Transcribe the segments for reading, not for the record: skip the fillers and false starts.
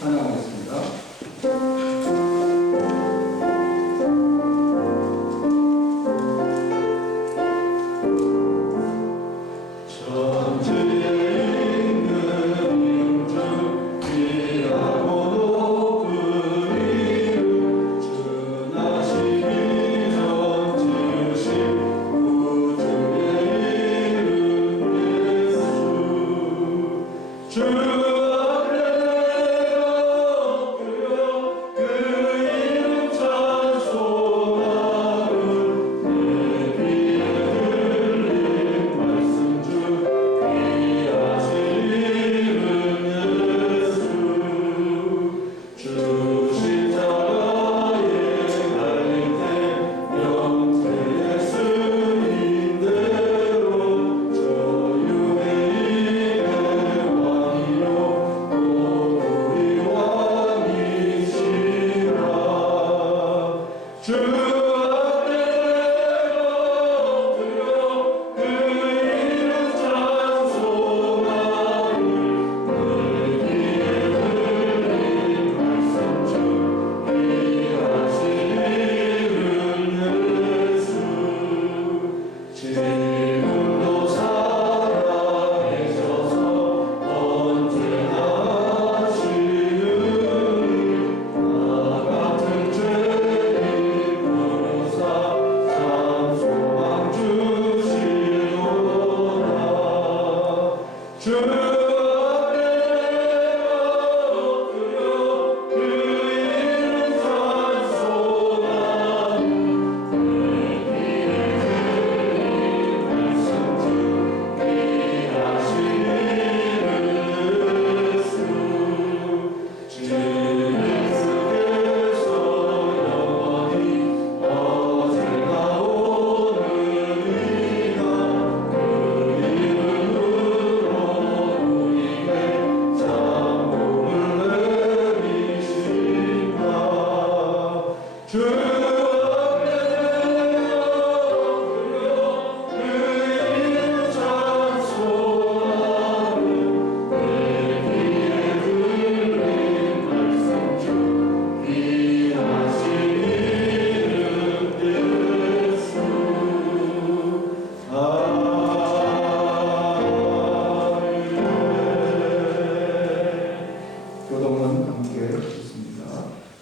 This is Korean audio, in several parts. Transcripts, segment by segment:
찬양하겠습니다.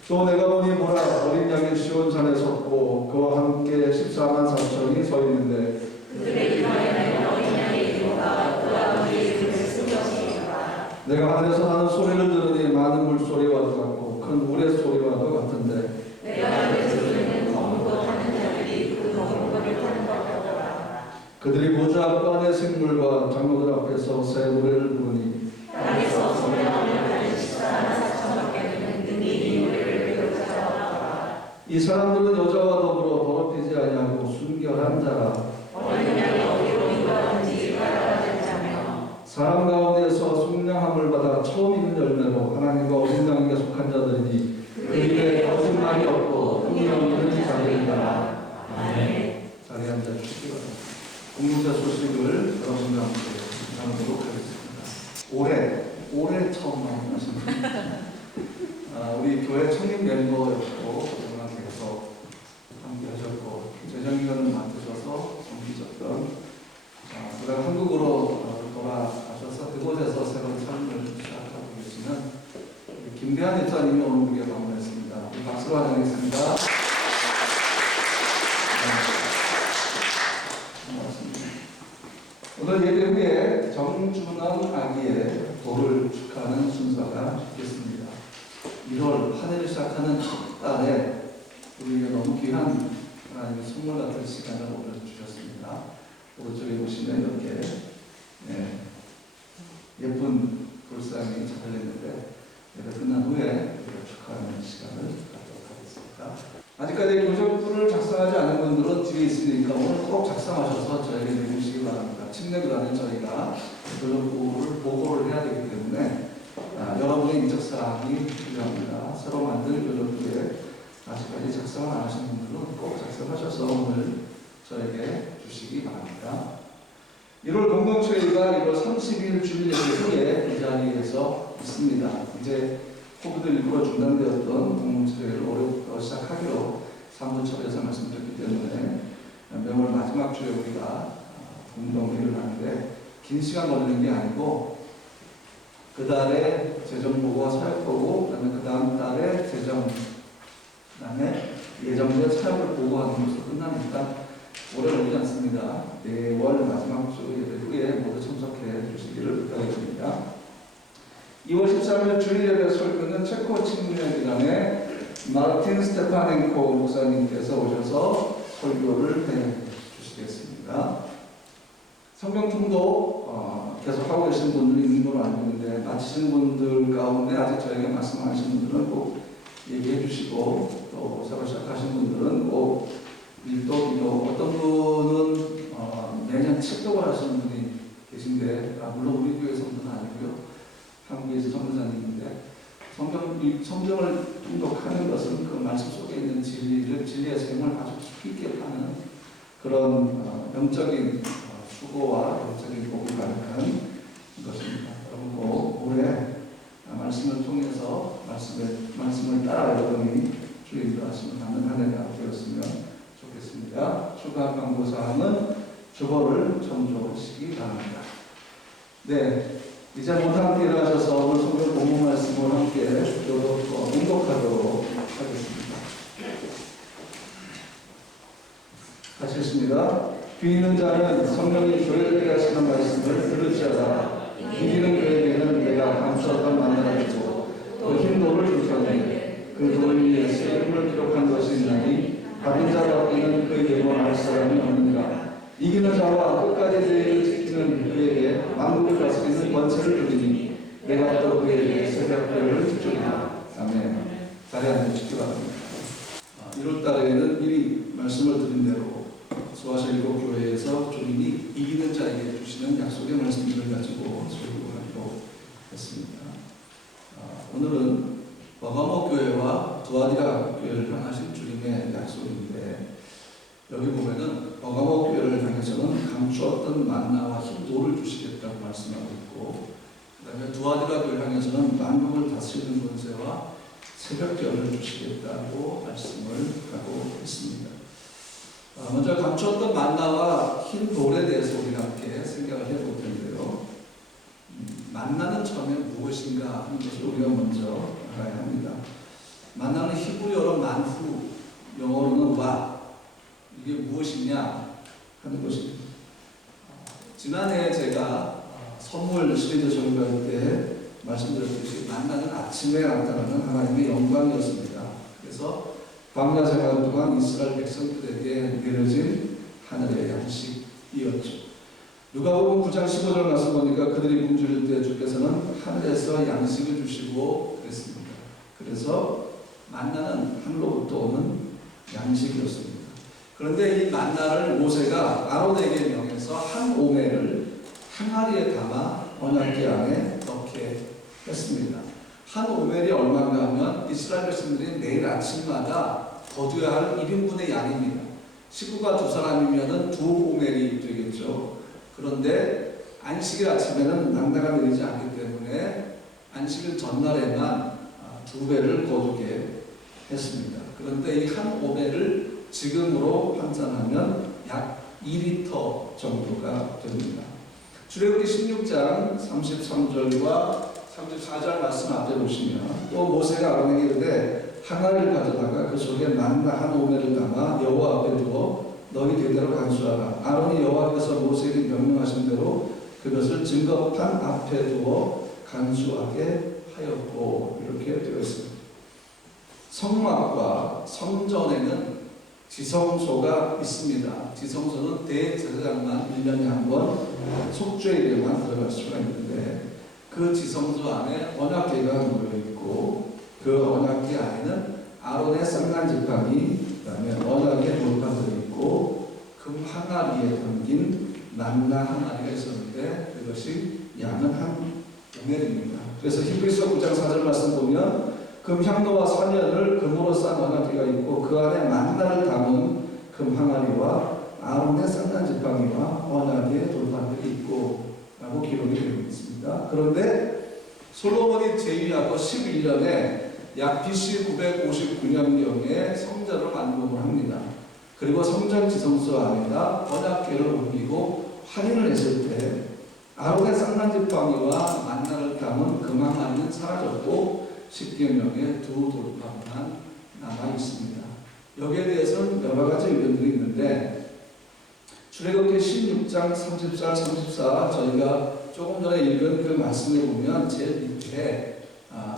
또 내가 보니 보라 어린 양이 시온산에 섰고 그와 함께 14만 4천이 서 있는데 그들의 이마에는 어린 양의 이름과 그와 그의 이름을 쓰여지니라. 내가 하늘에서 나는 소리를 들으니 많은 물소리와도 같고 큰 물의 소리와도 같은데 내가 하늘에서 들리는 검은고 타는 자들이 그 검은고를 타는 것 같더라. 그들이 보좌 앞과 내 생물과 장로들 앞에서 새 노래를 부르니 땅에서 소명하며 가는 14만 4천밖에 되는 능히 이 노래를 배우자더라. 이 사람들은 여자와 더불어 더럽히지 아니하고 순결한 자라 어린 양이 어디로 인도하는지 따라가는 자며 사람 가운데서 숙량함을 받아 처음 익은 열매로 하나님과 어린 양에게 속한 자들이니 그 입에 거짓말이 없고 흠이 없는 자들이라. 아멘. 자리에 앉아주시기 바랍니다. 공문제 소식을 여러분과 함께 나누도록 하겠습니다. 올해 처음 나오신 분 우리 교회 청년 멤버였고 그동안 계속 함께 하셨고 재정위원을 맡으셔서 섬기셨던 그다음 한국으로 돌아가셔서 그곳에서 새로운 삶을 시작하고 계시는 김대한 집사님이 오늘 우리에게 방문했습니다. 박수로 환영하겠습니다. 고맙습니다. 오늘 예배 후에 정준원 아기의 돌을 축하하는 순서가 있겠습니다. 1월 한 해를 시작하는 첫 달에 우리에게 너무 귀한 하나님의 선물 같은 시간을 오늘 주셨습니다. 오른쪽에 보시면 이렇게 예쁜 불상이 차려졌는데 예배 끝난 후에 축하하는 시간을 갖도록 하겠습니다. 아직까지 교정부를 작성하지 않은 분들은 뒤에 있으니까 오늘 꼭 작성하셔서 저에게 내주시기 바랍니다. 침례교단은 저희가 교정부를 보고를 해야 되기 때문에 여러분의 인적사항이 필요합니다. 새로 만든 교정부에 아직까지 작성을 안 하신 분들은 꼭 작성하셔서 오늘 저에게 주시기 바랍니다. 1월 공동체회의가 1월 30일 주일 예배 후에 이 자리에서 있습니다. 이제 코비드 일부러 중단되었던 공동체를 올해부터 시작하기로 3분철에서 말씀드렸기 때문에 매월 마지막 주에 우리가 공동회의를 하는데 긴 시간 걸리는 게 아니고 그 달에 재정보고와 사역보고, 그다음에 그 다음 달에 재정, 그다음에 예정된 사역을 보고하는 것으로 끝나니까 오래 걸리지 않습니다. 4월 마지막 주 예배 후에 모두 참석해 주시기를 부탁드립니다. 2월 13일 주일 예배 설교는 체코 친구회기관의 마르틴 스테파넨코 목사님께서 오셔서 설교를 해 주시겠습니다. 성경 통독 계속 하고 계신 분들이 있는 걸로 알고 있는데, 마치신 분들 가운데 아직 저에게 말씀하신 분들은 꼭 얘기해 주시고, 또 새로 시작하신 분들은 꼭 또 어떤 분은 매년 책독을 하시는 분이 계신데, 물론 우리 교회 성도는 아니고요, 한국에서 성도자님인데, 성경을 통독하는 것은 그 말씀 속에 있는 진리의 셈을 아주 깊이 있게 파는 그런 영적인 수고와 영적인 복이 가득한 것입니다. 여러분 꼭 올해 말씀을 통해서 말씀을 따라 여러분이 주의 인도하심을 받는 한 해가 되었으면 좋겠습니다. 추가 광고사항은 주보를 참조하시기 바랍니다. 네, 이제 모두 함께 일어나셔서 오늘 성경 본문 말씀을 함께 봉독하도록 하겠습니다. 같이 읽습니다. 귀 있는 자는 성령이 교회에게 하시는 말씀을 들을지어다. 이기는 그에게는 내가 감추었던 만나를 주고 또 흰 돌을 주셨네. 그 돌 위에 새 이름을 기록한 것이 있나니 받은 자밖에는 그 이름을 알 사람이 없느니라. 이기는 자와 끝까지 내 일을 지키는 그에게 만국을 다스리는 권세를 주리니 내가 또 그에게 새벽별을 주리라. 아멘. 자리에 앉으시기 바랍니다. 1월달에는 미리 말씀을 드린 대로 소아실고 교회에서 주님이 이기는 자에게 주시는 약속의 말씀들을 가지고 설교하기로 했습니다. 오늘은 버가모 교회와 두아디라 교회를 향하신 주님의 약속인데, 여기 보면은 버가모 교회를 향해서는 감추었던 만나와 흰 돌을 주시겠다고 말씀하고 있고, 그 다음에 두아디라 교회를 향해서는 만국을 다스리는 권세와 새벽별을 주시겠다고 말씀을 하고 있습니다. 먼저 감추었던 만나와 흰 돌에 대해서 우리가 함께 생각을 해볼 텐데요. 만나는 처음에 무엇인가 하는 것을 우리가 먼저 알아야 합니다. 만나는 히브리어로 만후, 영어로는 와. 이게 무엇이냐 하는 것입니다. 지난해 제가 선물 시리즈 전가할 때 말씀드렸듯이 만나는 아침에 나타나는 하나님의 영광이었습니다. 그래서 광야 생활 동안 이스라엘 백성들에게 내려진 하늘의 양식이었죠. 누가복음 9장 15절 말씀 보니까 그들이 굶주릴 때 주께서는 하늘에서 양식을 주시고 그랬습니다. 그래서 만나는 하늘로부터 오는 양식이었습니다. 그런데 이 만나를 모세가 아론에게 명해서 한 오멜을 항아리에 담아 언약궤 안에 넣게 했습니다. 한 오멜이 얼마인가 하면 이스라엘 백성들이 내일 아침마다 거두어야 할 1인분의 양입니다. 식구가 2사람이면 2오멜이 되겠죠. 그런데 안식일 아침에는 낭나가 내리지 않기 때문에 안식일 전날에만 2배를 거두게 했습니다. 그런데 이 한 오멜을 지금으로 환산하면 약 2리터 정도가 됩니다. 출애굽기 16장 33절과 34절 말씀 앞에 보시면, 또 모세가 아론에게 이르되 항아리를 가져다가 그 속에 만나 한 오멜을 담아 여호와 앞에 두어 너희 대대로 간수하라. 아론이 여호와께서 모세에게 명령하신 대로 그것을 증거판 앞에 두어 간수하게 하였고, 이렇게 되어 있습니다. 성막과 성전에는 지성소가 있습니다. 지성소는 대제사장만 1년에 한 번 속죄일에만 들어갈 수가 있는데, 그 지성소 안에 언약궤가 놓여있고, 그 언약궤 안에는 아론의 쌍난 지팡이, 그 다음에 언약의 돌판들이 있고, 금 항아리에 담긴 만나 항아리가 있었는데, 그것이 양은 한 오멜입니다. 그래서 히브리서 9장 4절 말씀 보면 금 향로와 선연을 금으로 싼 언약궤가 있고, 그 안에 만나를 담은 금 항아리와 아론의 쌍난 지팡이와 언약의 돌판들이 있고 라고 기록이 되어 있습니다. 그런데 솔로몬이 제위하고 11년에 약 BC 959년경에 성전을 완공을 합니다. 그리고 성전 지성소 안에다 언약궤를 옮기고 확인을 했을 때 아론의 쌍난지팡이와 만나를 담은 금항아리는 사라졌고 십계명의 두 돌판만 남아 있습니다. 여기에 대해서는 여러 가지 의견들이 있는데 출애굽기 16장 34, 34 저희가 조금 전에 읽은 그 말씀에 보면 제일 밑에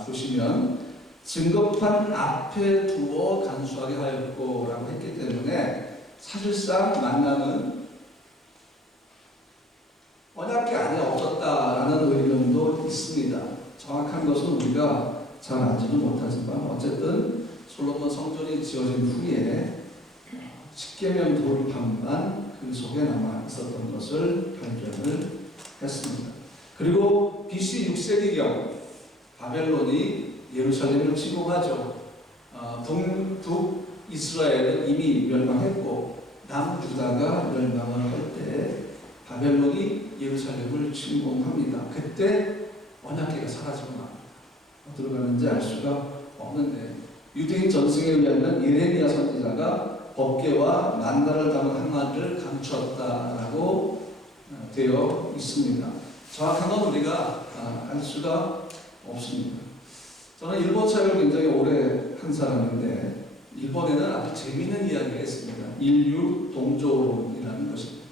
보시면 증거판 앞에 두어 간수하게 하였고 라고 했기 때문에 사실상 만나는 언약궤 안에 없었다라는 의견도 있습니다. 정확한 것은 우리가 잘 알지는 못하지만 어쨌든 솔로몬 성전이 지어진 후에 십계명 돌판만 그 속에 남아 있었던 것을 발견을 했습니다. 그리고 BC 6세기경 바벨론이 예루살렘을 침공하죠. 북이스라엘은 이미 멸망했고 남유다가 멸망을 할 때 바벨론이 예루살렘을 침공합니다. 그때 언약궤가 사라지고 납니다. 어디로 가는지 알 수가 없는데 유대인 전승에 의하면 예레미야 선지자가 법궤와 만나를 담은 항아리를 감추었다라고 되어 있습니다. 정확한 건 우리가 알 수가 없습니다. 저는 일본 사역을 굉장히 오래 한 사람인데 일본에는 아주 재미있는 이야기가 있습니다. 인류 동조론이라는 것입니다.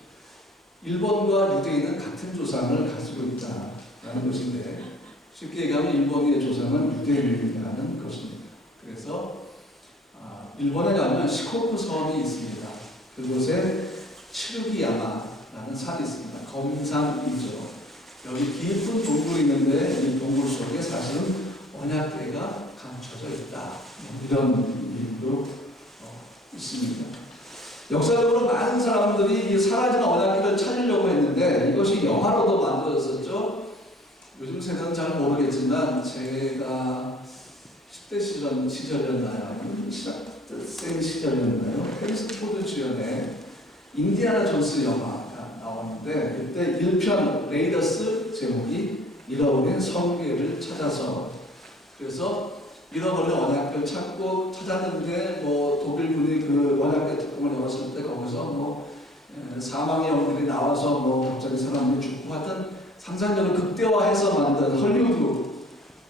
일본과 유대인은 같은 조상을 가지고 있다라는 것인데 쉽게 얘기하면 일본의 조상은 유대인이라는 것입니다. 그래서 일본에 가면 시코쿠 섬이 있습니다. 그곳에 치르기야마라는 산이 있습니다. 검산이죠. 여기 깊은 동굴이 있는데 이 동굴 속에 사실은 언약궤가 감춰져 있다. 이런 얘기도 있습니다. 역사적으로 많은 사람들이 이 사라진 언약궤를 찾으려고 했는데 이것이 영화로도 만들어졌었죠. 요즘 세대는 잘 모르겠지만 제가 10대 시절이었나요? 생 시절이었나요? 해리슨 포드 주연의 인디아나 존스 영화가 나왔는데 그때 1편 레이더스 제목이 잃어버린 성궤를 찾아서 그래서 잃어버린 언약궤를 찾고 찾았는데 뭐 독일군이 그 언약궤 뚜껑을 열었을 때 거기서 사망의 영들이 나와서 갑자기 사람이 죽고 하여튼 상상력을 극대화해서 만든 헐리우드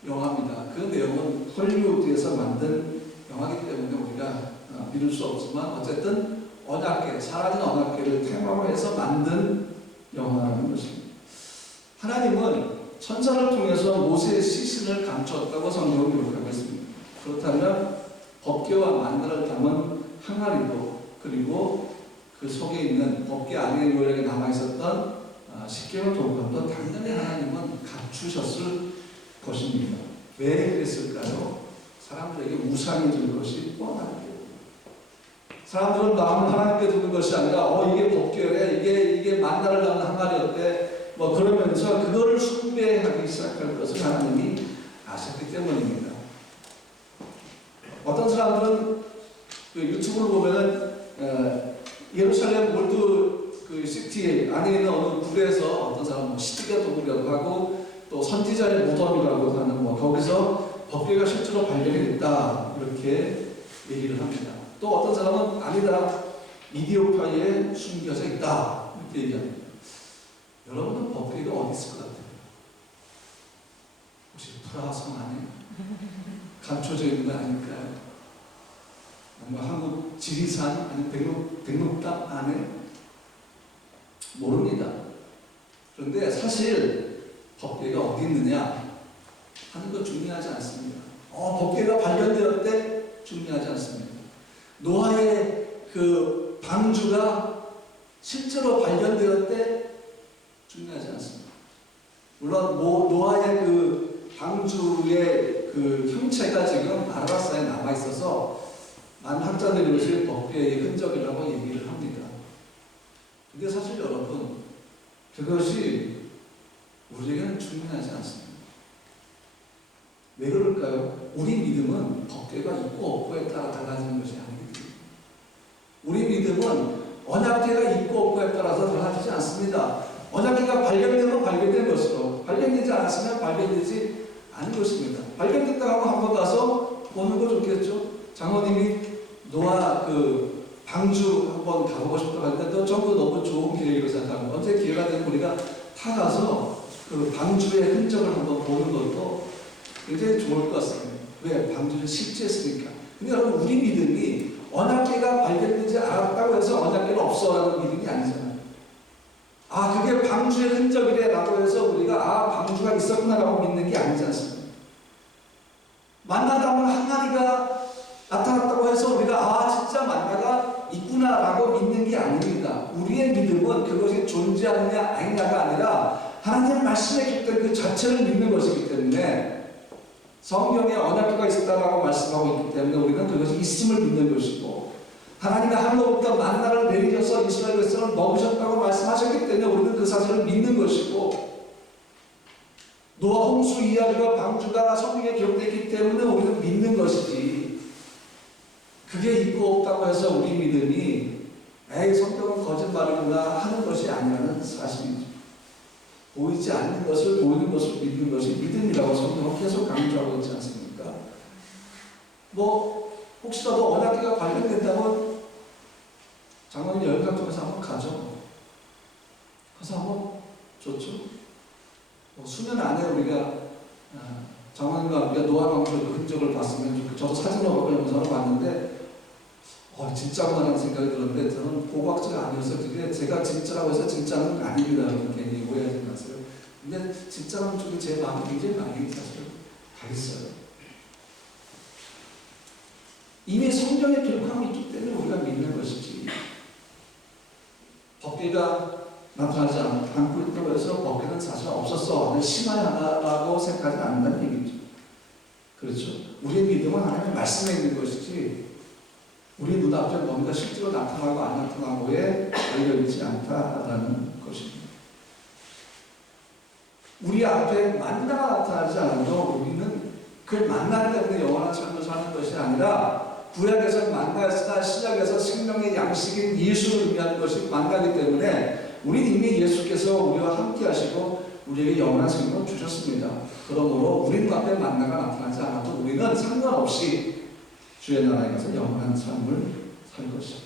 영화입니다. 그 내용은 헐리우드에서 만든 영화이기 때문에 우리가 믿을 수 없지만 어쨌든 언약궤, 사라진 언약궤를 테마로 해서 만든 영화라는 것입니다. 하나님은 천사를 통해서 모세의 시신을 감췄다고 성경을 기록하고 있습니다. 그렇다면 법궤와 만나를 담은 항아리도 그리고 그 속에 있는 법궤 안에 요령에 남아있었던 십계명 돌판도 당연히 하나님은 감추셨을 것입니다. 왜 그랬을까요? 사람들에게 우상이 줄 것이 뻔하게. 사람들은 마음을 하나님께 두는 것이 아니라 이게 법궤래, 이게 만나를 담는 항아리였대. 그러면서 그거를 숭배하기 시작할 것을 하나님이 아셨기 때문입니다. 어떤 사람들은 그 유튜브를 보면은 예루살렘 몰드 그 시티 안에 있는 어느 굴에서 어떤 사람은 시티가 도굴이라고 하고 또 선지자의 무덤이라고 하는 거기서 법궤가 실제로 발견이 됐다 이렇게 얘기를 합니다. 또 어떤 사람은 아니다 이디오파에 숨겨져 있다 이렇게 얘기합니다. 여러분은 법궤가 어디 있을 것 같아요? 혹시 프라하성 안에 감춰져 있는 거 아닐까요? 아니면 한국 지리산 아니면 백록담 안에 모릅니다. 그런데 사실 법궤가 어디 있느냐 하는 건 중요하지 않습니다. 법궤가 발견되었대 중요하지 않습니다. 노아의 그 방주가 실제로 발견되었대 중요하지 않습니다. 물론 노아의 그 방주의 그 형체가 지금 아라바스에 남아 있어서 많은 학자들이 이것이 법궤의 흔적이라고 얘기를 합니다. 근데 사실 여러분 그것이 우리에게는 중요하지 않습니다. 왜 그럴까요? 우리 믿음은 법궤가 있고 없고에 따라 달라지는 것이 아니거든요. 우리 믿음은 언약궤가 있고 없고에 따라서 달라지지 않습니다. 언약궤가 발견되면 발견된 것으로 발견되지 않았으면 발견되지 아닌 것입니다. 발견됐다고 하고 한번 가서 보는 거 좋겠죠. 장모님이 노아 그 방주 한번 가보고 싶다고 하는데 너 전부 너무 좋은 기회라고 생각하고 언제 기회가 되면 우리가 타 가서 그 방주의 흔적을 한번 보는 것도 굉장히 좋을 것 같습니다. 왜? 방주를 실제했으니까. 근데 여러분 우리 믿음이 언약궤가 발견되지 않았다고 해서 언약궤는 없어라는 믿음이 아니잖아요. 아 그게 방주의 흔적이래 라고 해서 우리가 아 방주가 있었구나 라고 믿는 게 아니지 않습니까? 만나다 보면 항아리가 나타났다고 해서 우리가 아 진짜 만나가 있구나 라고 믿는 게 아닙니다. 우리의 믿음은 그것이 존재하느냐 아니냐가 아니라 하나님의 말씀에 기록된 그 자체를 믿는 것이기 때문에 성경에 언약궤가 있었다라고 말씀하고 있기 때문에 우리는 그것이 있음을 믿는 것이고 하나님이 하늘로부터 만나를 내리셔서 이스라엘 백성을 먹으셨다고 말씀하셨기 때문에 우리는 그 사실을 믿는 것이고 노아 홍수 이야기와 방주가 성경에 기록되어 있기 때문에 우리는 믿는 것이지 그게 있고 없다고 해서 우리 믿음이 에이 성경은 거짓말이구나 하는 것이 아니라는 사실이죠. 보이지 않는 것을 보이는 것을 믿는 것이 믿음이라고 성경은 계속 강조하고 있지 않습니까? 뭐 혹시라도 언약궤가 발견된다면 장로님 여행 같은 곳에 한번 가죠. 가서 한번 좋죠. 뭐 수년 안에 우리가 장로님과 함께 노아 방주의 흔적을 봤으면 저도 사진을 보고 영상을 봤는데 진짜구나라는 생각이 들었는데 저는 고고학자가 아니어서 그게 제가 진짜라고 해서 진짜는 아닙니다. 여러분 괜히 오해하지 마세요. 근데 진짜라는 쪽이 제 마음에 굉장히 많이 사실 가 있어요. 이미 성경에 기록하고 있기 때문에 우리가 믿는 것이지 법궤가 나타나지 않고 있다고 해서 법궤는 사실 없었어 심하다고 생각하지 않는다는 얘기죠. 그렇죠. 우리의 믿음은 하나님의 말씀에 있는 것이지 우리 눈앞에 뭔가 실제로 나타나고 안 나타나고에 달려있지 않다라는 것입니다. 우리 앞에 만나가 나타나지 않아도 우리는 그 만나 때문에 영원한 삶을 사는 것이 아니라 구약에서 만나였으나 신약에서 생명의 양식인 예수를 의미하는 것이 만나기 때문에 우리는 이미 예수께서 우리와 함께 하시고 우리에게 영원한 생명을 주셨습니다. 그러므로 우리 눈앞에 만나가 나타나지 않아도 우리는 상관없이 주의 나라에 가서 영원한 삶을 살 것이다.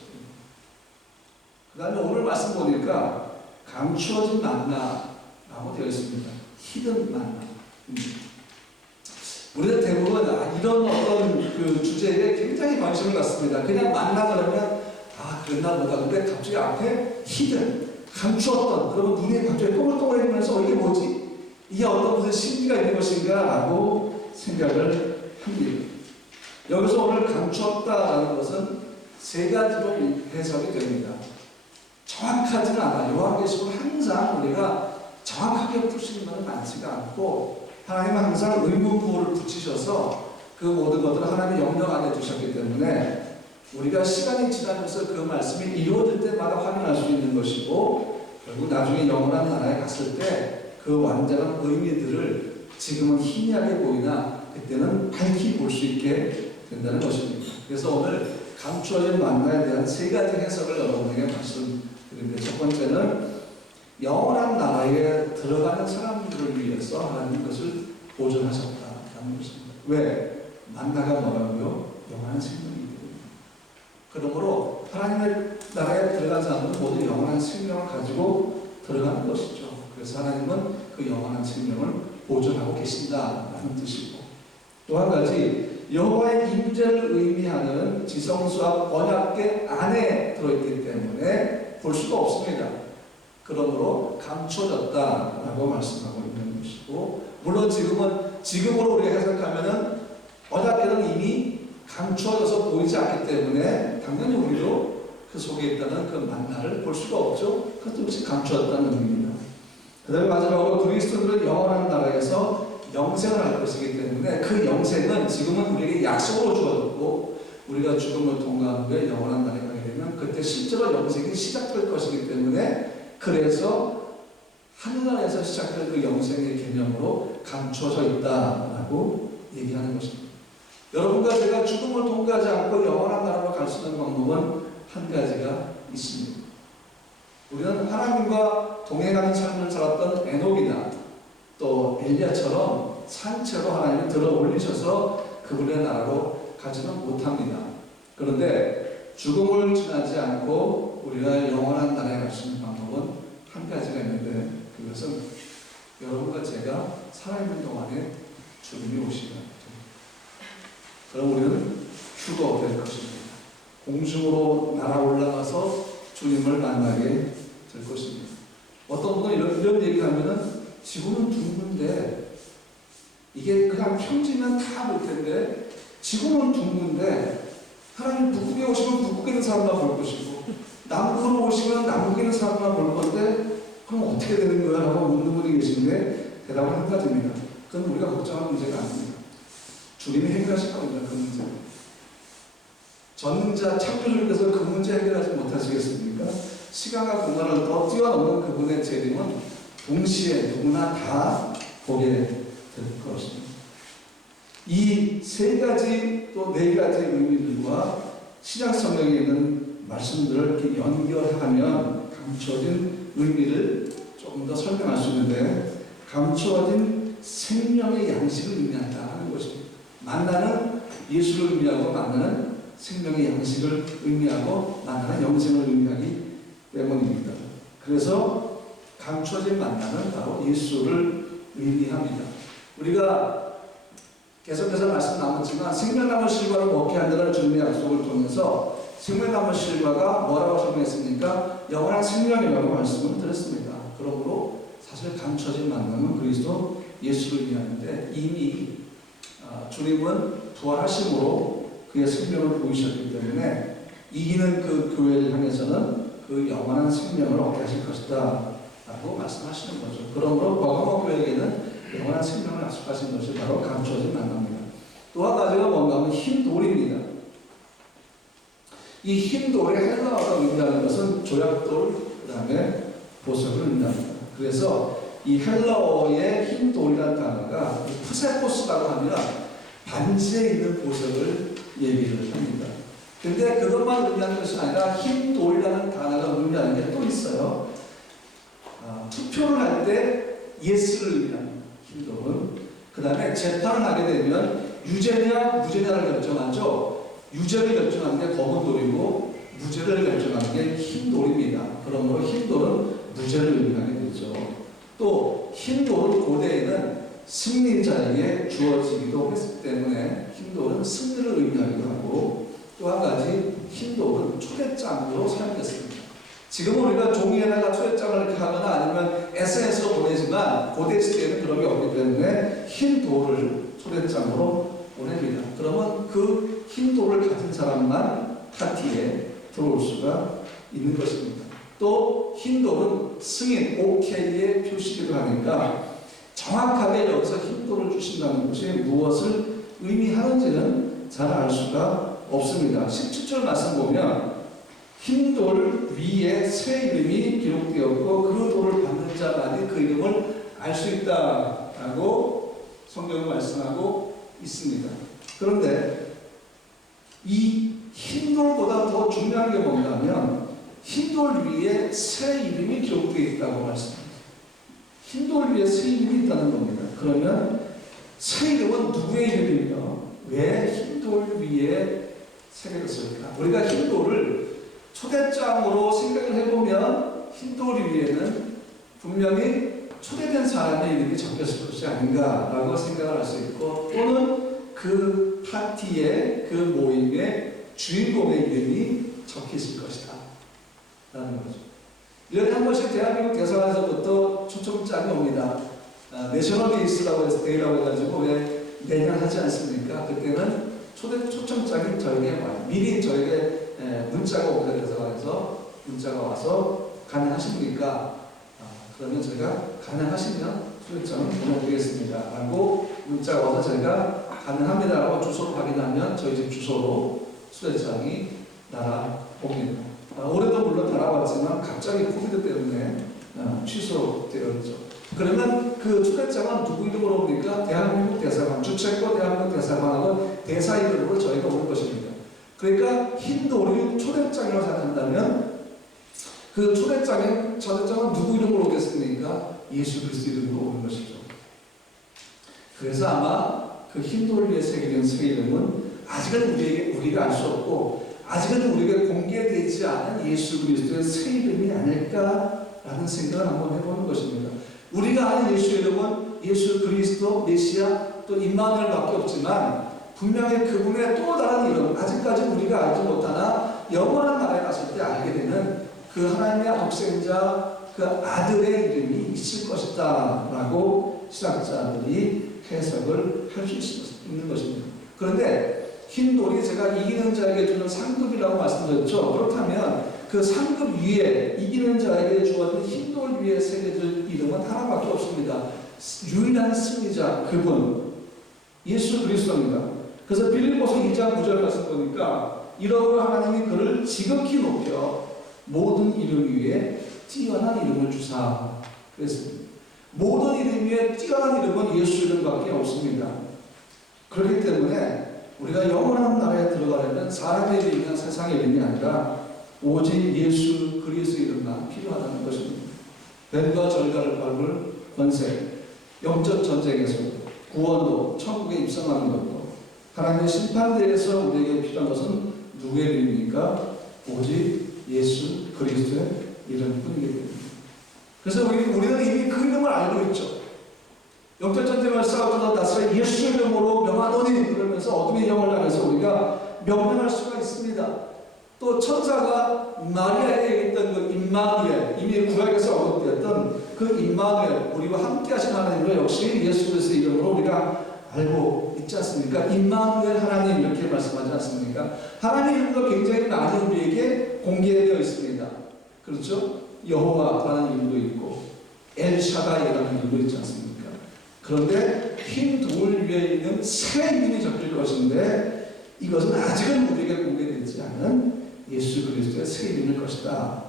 그 다음에 오늘 말씀 보니까 감추어진 만나라고 되어 있습니다. 히든 만나. 우리는 대부분 이런 어떤 그 주제에 굉장히 관심을 갖습니다. 그냥 만나 그러면 그랬나 보다. 근데 갑자기 앞에 히든, 감추었던, 그러면 눈이 갑자기 꼬물꼬물해지면서 이게 뭐지? 이게 어떤 무슨 신비가 있는 것인가? 라고 생각을 합니다. 여기서 오늘 감추었다라는 것은 세 가지로 해석이 됩니다. 정확하지는 않아요. 요한계시록은 항상 우리가 정확하게 풀 수 있는 것은 많지가 않고 하나님은 항상 의문부호를 붙이셔서 그 모든 것들을 하나님의 영역 안에 두셨기 때문에 우리가 시간이 지나면서 그 말씀이 이루어질 때마다 확인할 수 있는 것이고 결국 나중에 영원한 나라에 갔을 때 그 완전한 의미들을 지금은 희미하게 보이나 그때는 밝히 볼 수 있게 된다는 것입니다. 그래서 오늘 감추어진 만나에 대한 세 가지 해석을 여러분에게 말씀드립니다. 첫 번째는 영원한 나라에 들어가는 사람들을 위해서 하나님 것을 보존하셨다는 것입니다. 왜? 만나가 뭐라고요? 영원한 생명이기 때문에. 그러므로 하나님의 나라에 들어간 사람은 모두 영원한 생명을 가지고 들어가는 것이죠. 그래서 하나님은 그 영원한 생명을 보존하고 계신다라는 뜻이고 또 한 가지 여호와의 임재를 의미하는 지성소와 언약궤 안에 들어있기 때문에 볼 수가 없습니다. 그러므로 감춰졌다라고 말씀하고 있는 것이고 물론 지금으로 우리가 해석하면은 언약궤는 이미 감추어져서 보이지 않기 때문에 당연히 우리도 그 속에 있다는 그 만나를 볼 수가 없죠. 그것도 역시 감추었다는 의미입니다. 그 다음에 마지막으로 그리스도인들은 영원한 나라에서 영생을 할 것이기 때문에 그 영생은 지금은 우리에게 약속으로 주어졌고 우리가 죽음을 통과한 후에 영원한 나라에 가게 되면 그때 실제로 영생이 시작될 것이기 때문에 그래서 하늘나라에서 시작될 그 영생의 개념으로 감추어져 있다라고 얘기하는 것입니다. 여러분과 제가 죽음을 통과하지 않고 영원한 나라로 갈 수 있는 방법은 한 가지가 있습니다. 우리는 하나님과 동행하는 삶을 살았던 에녹이나 또 엘리야처럼 산채로 하나님이 들어 올리셔서 그분의 나라로 가지는 못합니다. 그런데 죽음을 지나지 않고 우리가 영원한 나라에 갈 수 있는 방법은 한 가지가 있는데, 그것은 여러분과 제가 살아있는 동안에 주님이 오시면 그럼 우리는 휴거 될 것입니다. 공중으로 날아 올라가서 주님을 만나게 될 것입니다. 어떤 분은 이런 얘기를 하면은 지구는 둥근데 이게 그냥 평지면 다 볼 텐데 지구는 둥근데 하나님 북극에 오시면 북극에 있는 사람만 볼 것이고 남극으로 오시면 남극에 있는 사람만 볼 건데 그럼 어떻게 되는 거야? 라고 묻는 분이 계신데 대답은 한 가지입니다. 그건 우리가 걱정할 문제가 아닙니다. 주님이 해결하실 겁니다. 그 문제. 전능자 창조주께서 그 문제 해결하지 못하시겠습니까? 시간과 공간을 더 뛰어넘는 그분의 재림은 동시에 누구나 다 보게 될 것입니다. 이 세 가지 또 네 가지 의미들과 신약 성경에 있는 말씀들을 이렇게 연결하면 감춰진 의미를 조금 더 설명할 수 있는데, 감춰진 생명의 양식을 의미한다 하는 것입니다. 만나는 예수를 의미하고 만나는 생명의 양식을 의미하고 만나는 영생을 의미하기 때문입니다. 그래서 감춰진 만남은 바로 예수를 의미합니다. 우리가 계속해서 말씀 나눴지만 생명나무 실과를 먹게 한다는 주님의 약속을 통해서 생명나무 실과가 뭐라고 설명했습니까? 영원한 생명이라고 말씀을 드렸습니다. 그러므로 사실 감춰진 만남은 그리스도 예수를 의미하는데, 이미 주님은 부활하심으로 그의 생명을 보이셨기 때문에 이기는 그 교회를 향해서는 그 영원한 생명을 얻게 하실 것이다 라고 말씀하시는 거죠. 그러므로 버가모 교회에게는 영원한 생명을 약속하신 것이 바로 감춰진 만남입니다. 또 한 가지가 뭔가 하면 흰 돌입니다. 이 흰 돌의 헬라어가 의미하는 것은 조약돌, 그 다음에 보석을 의미합니다. 그래서 이 헬라어의 흰 돌이라는 단어가 푸세포스라고 하면 반지에 있는 보석을 얘기를 합니다. 근데 그것만 의미하는 것이 아니라 흰 돌이라는 단어가 의미하는 게 또 있어요. 투표를 할 때 예스를 의미합니다. 흰 돌은. 그 다음에 재판을 하게 되면 유죄냐 무죄냐를 결정하죠. 유죄를 결정하는 게 검은 돌이고 무죄를 결정하는 게 흰 돌입니다. 그러므로 흰 돌은 무죄를 의미하게 되죠. 또 흰 돌은 고대에는 승리자에게 주어지기도 했기 때문에 흰 돌은 승리를 의미하기도 하고, 또 한 가지 흰 돌은 초대장으로 사용됐습니다. 지금 우리가 종이에다가 초대장을 이렇게 하거나 아니면 SNS로 보내지만 고대 시대에는 그런 게 없기 때문에 흰 돌을 초대장으로 보냅니다. 그러면 그 흰 돌을 가진 사람만 파티에 들어올 수가 있는 것입니다. 또 흰 돌은 승인, OK의 표시기도 하니까 정확하게 여기서 흰 돌을 주신다는 것이 무엇을 의미하는지는 잘 알 수가 없습니다. 17절 말씀 보면 흰 돌 위에 새 이름이 기록되었고 그 돌을 받는 자만이 그 이름을 알 수 있다라고 성경은 말씀하고 있습니다. 그런데 이 흰 돌보다 더 중요한 게 뭔가하면 흰 돌 위에 새 이름이 기록되어 있다고 말씀합니다. 흰 돌 위에 새 이름이 있다는 겁니다. 그러면 새 이름은 누구의 이름이며 왜 흰 돌 위에 새겨졌을까? 우리가 흰 돌을 초대장으로 생각을 해보면 흰 돌 위에는 분명히 초대된 사람의 이름이 적혔을 것이 아닌가라고 생각을 할 수 있고, 또는 그 파티의 그 모임의 주인공의 이름이 적혀 있을 것이다 라는 거죠. 1년에 한 번씩 대한민국 대사관에서부터 초청장이 옵니다. 내셔널 데이스라고 해서 데이라고 해가지고 왜 매년 하지 않습니까? 그때는 초청장이 저에게 와요. 미리 저에게 문자가 옵니다. 대사관에서 문자가 와서 가능하십니까? 그러면 제가 가능하시면 초청장을 보내드리겠습니다 라고 문자가 와서 제가 가능합니다 라고 주소를 확인하면 저희 집 주소로 초대장이 날아옵니다. 올해도 물론 날아왔지만 갑자기 코비드 때문에 취소되어 있죠. 그러면 그 초대장은 누구 이름으로 옵니까? 대한민국 대사관, 주최국 대한민국 대사관하고 대사 이름으로 저희가 올 것입니다. 그러니까 흰 돌이 초대장이라고 생각한다면 그 초대장은 누구 이름으로 오겠습니까? 예수 그리스도 이름으로 오는 것이죠. 그래서 아마 그 흰돌 위에 새겨진 새 이름은 아직은 우리가 알 수 없고 아직은 우리가 공개되지 않은 예수 그리스도의 새 이름이 아닐까라는 생각을 한번 해보는 것입니다. 우리가 아는 예수 이름은 예수 그리스도, 메시아, 또 임마누엘밖에 없지만 분명히 그분의 또 다른 이름, 아직까지 우리가 알지 못하나 영원한 나라에 갔을 때 알게 되는 그 하나님의 독생자 그 아들의 이름이 있을 것이다 라고 신학자들이 해석을 할 수 있는 것입니다. 그런데 흰 돌이 제가 이기는 자에게 주는 상급이라고 말씀드렸죠. 그렇다면 그 상급 위에 이기는 자에게 주어진 흰 돌 위에 새겨질 이름은 하나밖에 없습니다. 유일한 승리자 그분 예수 그리스도입니다. 그래서 빌립보서 2장 9절 말씀 보니까 이러므로 하나님이 그를 지극히 높여 모든 이름 위에 뛰어난 이름을 주사 그랬습니다. 모든 이름 위에 뛰어난 이름은 예수 이름밖에 없습니다. 그렇기 때문에 우리가 영원한 나라에 들어가려면 사람의 이름이나 세상의 이름이 아니라 오직 예수 그리스도 이름만 필요하다는 것입니다. 뱀과 절갈을 밟을 권세, 영적 전쟁에서 구원도, 천국에 입성하는 것도, 하나님의 심판대에서 우리에게 필요한 것은 누구의 이름입니까? 오직 예수 그리스도의 이름뿐이기 때문입니다. 그래서 우리는 이미 그 이름을 알고 있죠. 영적 전쟁을 싸우고 나서 예수 이름으로 명하노니 그러면서 어둠의 영을 향해서 우리가 명령할 수가 있습니다. 또 천사가 마리아에게 있던 그 임마누엘, 이미 구약에서 언급되었던 그 임마누엘, 우리와 함께 하신 하나님을 역시 예수 그리스도의 이름으로 우리가 알고 있지 않습니까? 임마누엘 하나님 이렇게 말씀하지 않습니까? 하나님 이름도 굉장히 많이 우리에게 공개되어 있습니다. 그렇죠? 여호와라는 이름도 있고 엘샤다이라는 이름도 있지 않습니까? 그런데 흰 돌 위에 있는 새 이름이 적힐 것인데 이것은 아직은 우리에게 공개되지 않은 예수 그리스도의 새 이름일 것이다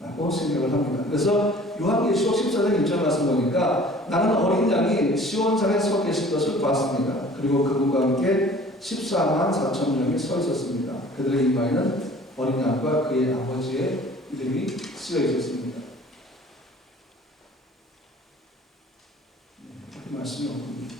라고 생각을 합니다. 그래서 요한계시록 14장 1절 말씀 보니까 나는 어린 양이 시온산에 서 계신 것을 봤습니다. 그리고 그분과 함께 14만 4천 명이 서 있었습니다. 그들의 이마에는 어린 양과 그의 아버지의 이름이 쓰여 있었습니다. 말씀이 없습니다.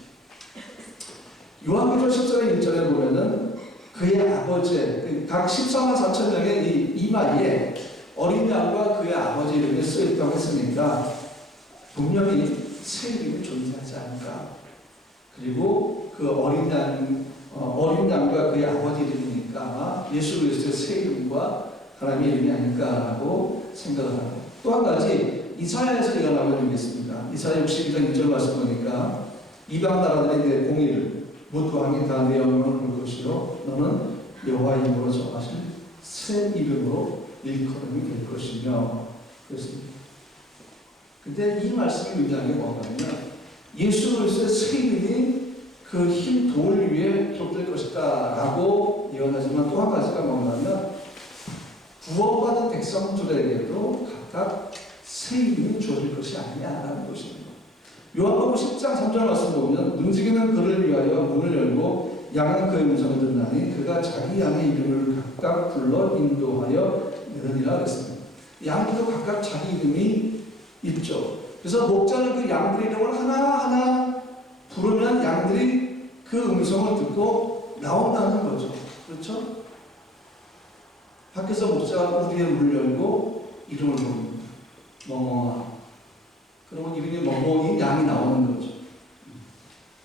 요한계시록 14장 1절에 보면은 그의 아버지, 각 14만 4천 명의 이 이마에 어린 양과 그의 아버지 이름이 쓰여 있다고 했으니까 분명히 새 이름이 존재하지 않을까. 그리고 그 어린 양과 그의 아버지 이름이니까 아마 예수 그리스도의 새 이름과 하나님의 이름이 아닐까라고 생각을 합니다. 또 한 가지 이사야에서 일어나는 일이 있습니다. 이사야 62장 2절 말씀 보니까 이방 나라들의 내 공의를 뭇 왕이 다 내 영광을 볼 것이요 너는 여호와 이름으로 정하신 새 이름으로 일컬음이 될 것이며 그렇습니다. 근데 이 말씀이 의미하는 게 뭐냐면 예수 그리스도의 새 이름이 그 흰 돌 위에 돋을 것이다 라고 예언하지만 또 한 가지가 뭐냐면 구원받은 백성들에게도 각각 새 이름이 주어질 것이 아니냐라는 것입니다. 요한복음 10장 3절 말씀 보면 움직이는 그를 위하여 문을 열고 양은 그의 음성을 듣나니 그가 자기 양의 이름을 각각 불러 인도하여 내느니라 그랬습니다. 양들도 각각 자기 이름이 있죠. 그래서 목자는 그 양들의 이름을 하나하나 부르면 양들이 그 음성을 듣고 나온다는 거죠. 그렇죠? 밖에서 목자가 우리의 문을 열고 이름을 부릅니다. 멍멍아. 그러면 이름이 멍멍이 양이 나오는 거죠.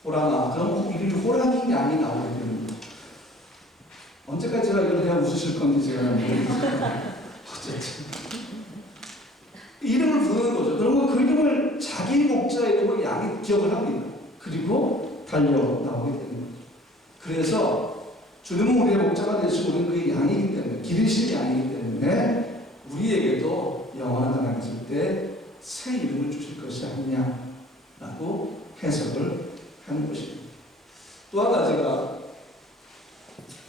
호랑아. 그럼 이름이 호랑이 양이 나오게 되는 거죠. 언제까지 제가 이걸 해야 웃으실 건지 제가 어쨌든 이름을 부르는 거죠. 그러면 그 이름을 자기 목자 이름을 양이 기억을 합니다. 그리고 달려 나오게 되는 거죠. 그래서 주님은 우리의 목자가 되시고 우리는 그의 양이기 때문에 기르신 양이기 때문에 우리에게도 영원한 나라에 갔을 때 새 이름을 주실 것이 아니냐라고 해석을 하는 것입니다. 또 한 가지가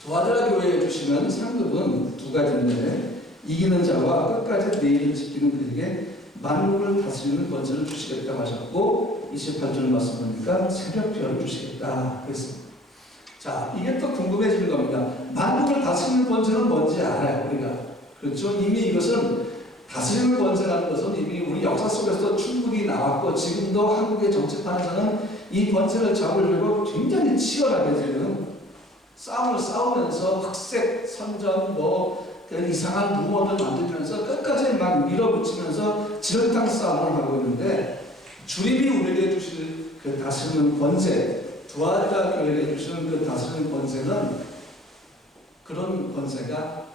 두아드라 교회에 주시는 상급은 두 가지인데 이기는 자와 끝까지 내 일을 지키는 그에게 만국을 다스리는 권세를 주시겠다고 하셨고 28절 말씀 보니까 새벽별을 주시겠다 그랬습니다. 자, 이게 또 궁금해지는 겁니다. 만국을 다스리는 권세는 뭔지 알아요, 우리가. 그렇죠? 이미 이것은 다스리는 권세라는 것은 이미 우리 역사 속에서 충분히 나왔고 지금도 한국의 정치판에서는 이 권세를 잡으려고 굉장히 치열하게 지금 싸움을 싸우면서 흑색 선전 그 이상한 루머를 만들면서 끝까지 막 밀어붙이면서 지렁탕 싸움을 하고 있는데, 주님이 우리에게 주실 그 다스리는 권세, 두아리라 교회에게 주시는 그 다스리는 권세는 그런 권세가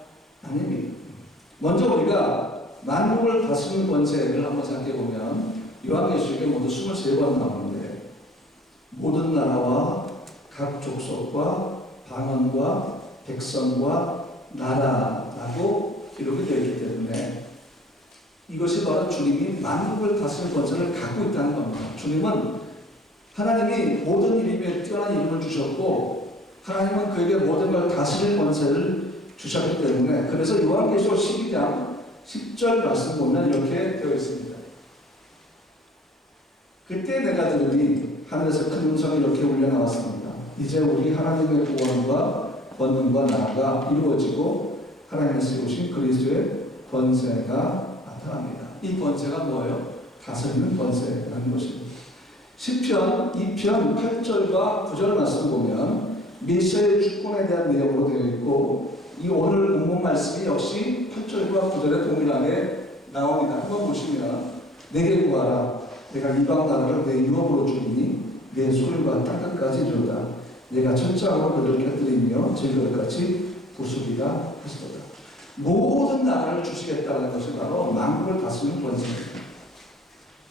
아닙니다. 먼저 우리가 만국을 다스리는 권세를 한번 생각해 보면 요한계시록에 모두 23번 나오는데, 모든 나라와 각 족속과 방언과 백성과 나라라고 기록이 되어 있기 때문에 이것이 바로 주님이 만국을 다스리는 권세를 갖고 있다는 겁니다. 주님은 하나님이 모든 이름에 뛰어난 이름을 주셨고, 하나님은 그에게 모든 걸 다스릴 권세를 주셨기 때문에, 그래서 요한계시록 12장 10절 말씀 보면 이렇게 되어 있습니다. 그때 내가 들으니 하늘에서 큰 음성이 이렇게 울려 나왔습니다. 이제 우리 하나님의 구원과 권능과 나라가 이루어지고 하나님께서 오신 그리스도의 권세가 나타납니다. 이 권세가 뭐예요? 다스리는 권세라는 것입니다. 시편 2편 8절과 9절 말씀 보면 메시아의 주권에 대한 내용으로 되어 있고, 이 오늘 본문 말씀이 역시 8절과 9절의 동일하게 나옵니다. 한번 보시면, 내게 구하라. 내가 이방 나라를 내 유업으로 주리니 내 소유가 땅끝까지 이르다. 내가 천장으로 그를 곁들이며 질그릇같이 부수리라 하시도다. 모든 나라를 주시겠다는 것이 바로 만국을 다스리는 권세입니다.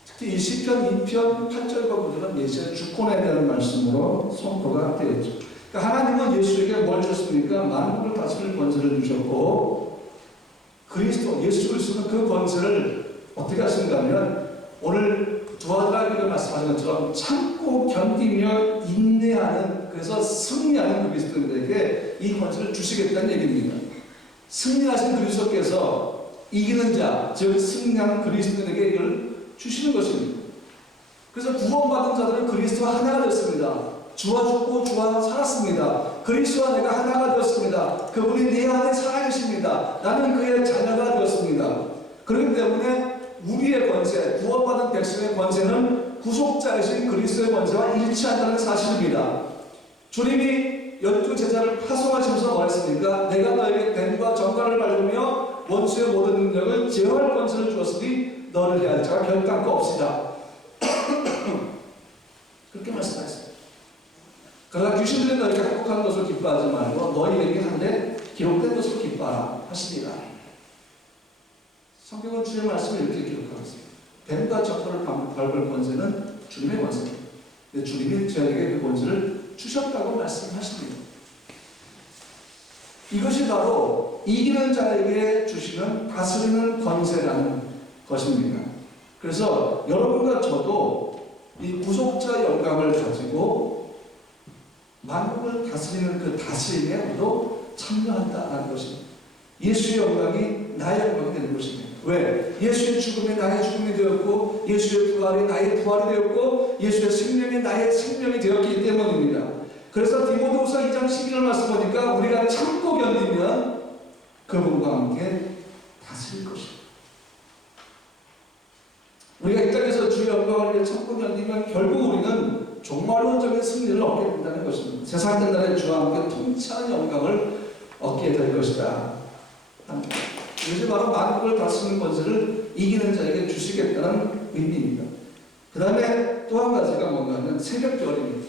특히 이 시편 2편 8절과 9절은 메시아의 주권에 대한 말씀으로 선포가 되어 있죠. 그러니까 하나님은 예수에게 뭘 주셨습니까? 만국을 다스릴 권세를 주셨고, 그리스도, 예수 그리스도는 그 권세를 어떻게 하신가 하면, 오늘 두아리라 말씀하신 것처럼 참고 견디며 인내하는, 그래서 승리하는 그리스도인들에게 이 권세를 주시겠다는 얘기입니다. 승리하신 그리스도께서 이기는 자, 즉 승리하는 그리스도인에게 이걸 주시는 것입니다. 그래서 구원받은 자들은 그리스도와 하나가 되었습니다. 주와 죽고 주와 살았습니다. 그리스도와 내가 하나가 되었습니다. 그분이 내 안에 살아계십니다. 나는 그의 자녀가 되었습니다. 그렇기 때문에 우리의 권세, 구원받은 백성의 권세는 구속자이신 그리스도의 권세와 일치한다는 사실입니다. 주님이 12제자를 파송하시면서 뭐했습니까? 내가 너에게 뱀과 정갈을 밟으며 원수의 모든 능력을 제어할 권세를 주었으니 너를 해할 자가 결단코 없으리라. 그렇게 말씀하셨어요. 그러나 귀신들이 너에게 합복한 것을 기뻐하지 말고 너희에게 한데 기록된 것을 기뻐하라 하시니라. 성경은 주의 말씀을 이렇게 기록하고 있습니다. 뱀과 정갈을 밟을 권세는 주님의 권세입니다. 주님이 저에게 그 권세를 주셨다고 말씀하십니다. 이것이 바로 이기는 자에게 주시는 다스리는 권세라는 것입니다. 그래서 여러분과 저도 이 구속자 영광을 가지고 만국을 다스리는 그 다스림에 우리도 참여한다는 것입니다. 예수의 영광이 나의 영광이 되는 것입니다. 왜? 예수의 죽음이 나의 죽음이 되었고, 예수의 부활이 나의 부활이 되었고, 예수의 생명이 나의 생명이 되었기 때문입니다. 그래서 디모데후서 2장 11절 말씀 보니까 우리가 참고 견디면 그분과 함께 다스릴 것입니다. 우리가 이 땅에서 주의 영광을 위해 참고 견디면 결국 우리는 종말론적인 승리를 얻게 된다는 것입니다. 세상 끝날에 주와 함께 통치하는 영광을 얻게 될 것이다. 이것이 바로 만국을 다스리는 권세를 이기는 자에게 주시겠다는 의미입니다. 그 다음에 또 한 가지가 뭔가 하면 새벽별입니다.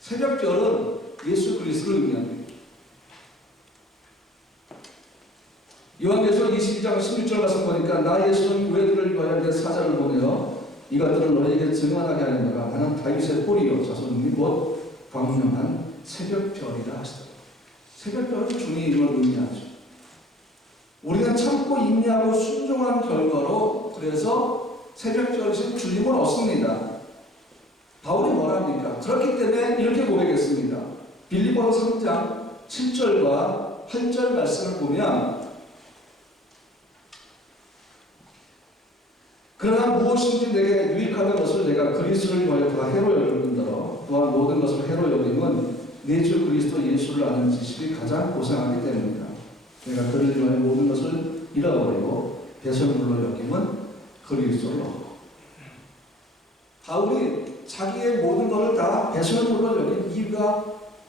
새벽별은 예수 그리스도를 의미합니다. 요한계시록 22장 16절 말씀 보니까 나 예수는 교회들을 위하여 내 사자를 보내어 이것들을 너희에게 증언하게 하려니와 나는 다윗의 뿌리요 자손이 곧 광명한 새벽별이라 하시더라. 새벽별은 주님의 이름을 의미하죠. 우리는 참고 인내하고 순종한 결과로 그래서 새벽별이신 주님을 얻습니다. 바울이 뭐랍니까? 그렇기 때문에 이렇게 고백했습니다. 빌립보서 3장 7절과 8절 말씀을 보면 그러나 무엇인지 내게 유익하는 것을 내가 그리스도를 위하여 다 해로 여기는더러 또한 모든 것을 해로 여김은 내 주 그리스도 예수를 아는 지식이 가장 고상하기 때문이다. 내가 그를 위하여 모든 것을 잃어버리고 배설물로 여김은 그리스도를 얻고. 바울이 자기의 모든 것을 다 배설물로 여긴 이유가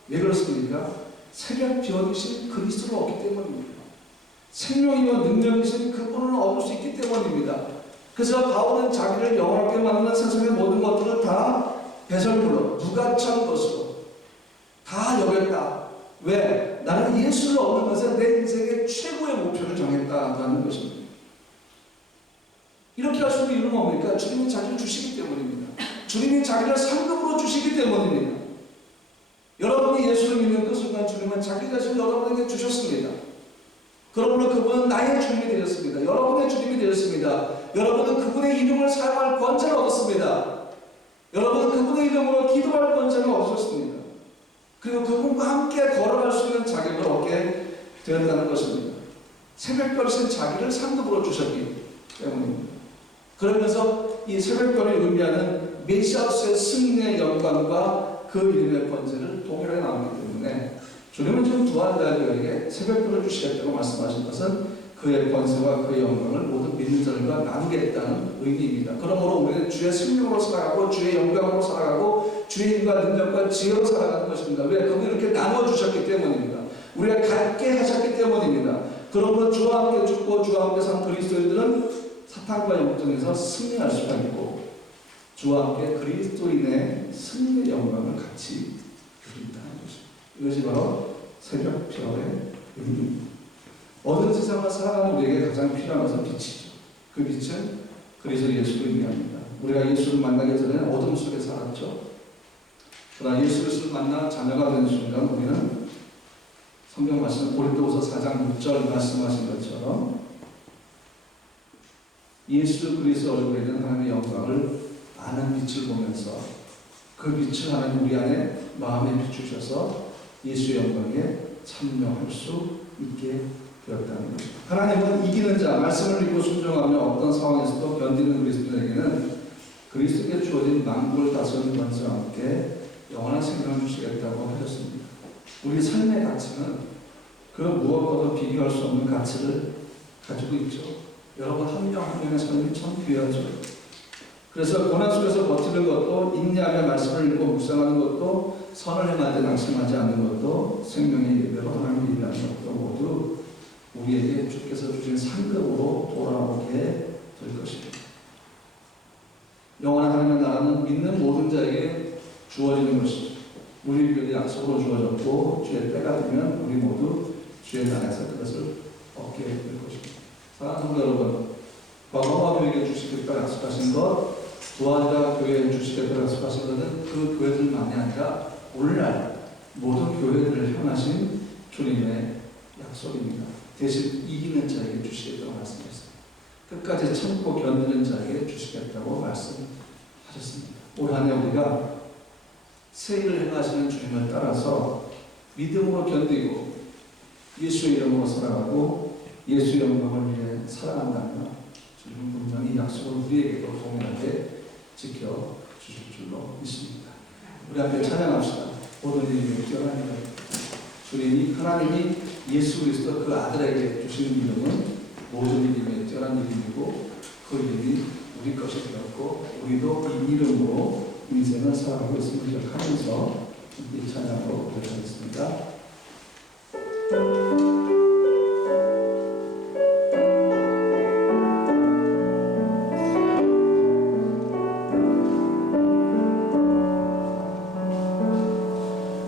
왜 그렇습니까? 새벽 비어드신 그리스도를 얻기 때문입니다. 생명이요 능력이신 그분을 얻을 수 있기 때문입니다. 그래서 바울은 자기를 영원하게 만드는 세상의 모든 것들을 다 배설물로 무가치한 것으로 다 여겼다. 왜? 나는 예수를 얻는 것에 내 인생의 최고의 목표를 정했다라는 것입니다. 이렇게 할 수 있는 이유는 뭡니까? 주님이 자기를 주시기 때문입니다. 주님이 자기를 상급으로 주시기 때문입니다. 여러분이 예수를 믿는 그 순간 주님은 자기 자신을 여러분에게 주셨습니다. 그러므로 그분은 나의 주님이 되었습니다. 여러분의 주님이 되었습니다. 여러분은 그분의 이름을 사용할 권세를 얻었습니다. 여러분은 그분의 이름으로 기도할 권세를 얻으셨습니다. 그리고 그분과 함께 걸어갈 수 있는 자격을 얻게 되었다는 것입니다. 새벽별이신 자기를 상급으로 주셨기 때문입니다. 그러면서 이 새벽별이 의미하는 메시아로서의 승리의 영광과 그 이름의 권세를 동일하게 나오기 때문에 주님은 지금 두한달에게 새벽별을 주시겠다고 말씀하신 것은 그의 권세와 그의 영광을 모든 믿는 자들과 나누겠다는 의미입니다. 그러므로 우리는 주의 승리로 살아가고 주의 영광으로 살아가고 주의 힘과 능력과 지혜로 살아가는 것입니다. 왜? 그분이 이렇게 나눠주셨기 때문입니다. 우리가 갖게 하셨기 때문입니다. 그러므로 주와 함께 죽고 주와 함께 산 그리스도인들은 사탄과 영적에서 승리할 수가 있고 주와 함께 그리스도인의 승리의 영광을 같이 누린다는 것입니다. 이것이 바로 새벽 별의 의미입니다. 어두운 세상을 살아가는 우리에게 가장 필요한 것은 빛이죠. 그 빛은 그리스도 예수를 의미합니다. 우리가 예수를 만나기 전에는 어둠 속에 살았죠. 그러나 예수 그리스도를 만나 자녀가 되는 순간 우리는 성경 말씀 고린도후서 4장 6절 말씀하신 것처럼 예수 그리스도 얼굴에 있는 하나님의 영광을 아는 빛을 보면서 그 빛을 하나님 우리 안에 마음에 비추셔서 예수의 영광에 참여할 수 있게 되었다는 것입니다. 하나님은 이기는 자, 말씀을 믿고 순종하며 어떤 상황에서도 견디는 그리스도인에게는 그리스도께 주어진 만국을 다스리는 권세와 함께 영원한 생명을 주시겠다고 하셨습니다. 우리 삶의 가치는 그 무엇과도 비교할 수 없는 가치를 가지고 있죠. 여러분 한 명 한 명의 삶이 참 귀하죠. 그래서 고난 속에서 버티는 것도 인내하며 말씀을 읽고 묵상하는 것도 선을 행할 때 낙심하지 않는 것도 생명의 예배로 하나님을 일하는 것도 모두 우리에게 주께서 주신 상급으로 돌아오게 될 것입니다. 영원한 하나님의 나라는 믿는 모든 자에게 주어지는 것이죠. 우리에게 약속으로 주어졌고 주의 때가 되면 우리 모두 주의 나라에서 그것을 얻게 될 것입니다. 사랑하는 성도 여러분, 과거와 교회에게 주시겠다고 약속하신 것, 부활과 교회에 주시겠다고 약속하신 것은 그 교회들만이 아니라 오늘날 모든 교회들을 향하신 주님의 약속입니다. 대신 이기는 자에게 주시겠다고 말씀하셨습니다. 끝까지 참고 견디는 자에게 주시겠다고 말씀하셨습니다. 올 한 해 우리가 새 일을 행하시는 주님을 따라서 믿음으로 견디고 예수의 이름으로 살아가고 예수의 영광을 위해 살아간다면 주님은 분명히 약속을 우리에게도 동일하게 지켜주실 줄로 믿습니다. 우리 함께 찬양합시다. 모든 이름에 뛰어난 이름. 주님이 하나님이 예수 그리스도 그 아들에게 주시는 이름은 모든 이름에 뛰어난 이름이고 그 이름이 우리 것이 되었고 우리도 이 이름으로 인생을 살아가고 있음을 기억하면서 이 찬양으로 고백하겠습니다.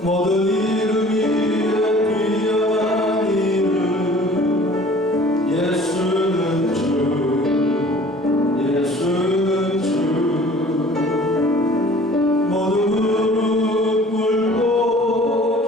모든 이름 위에 뛰어난 이름 예수는 주 예수는 주 모든 무릎 꿇고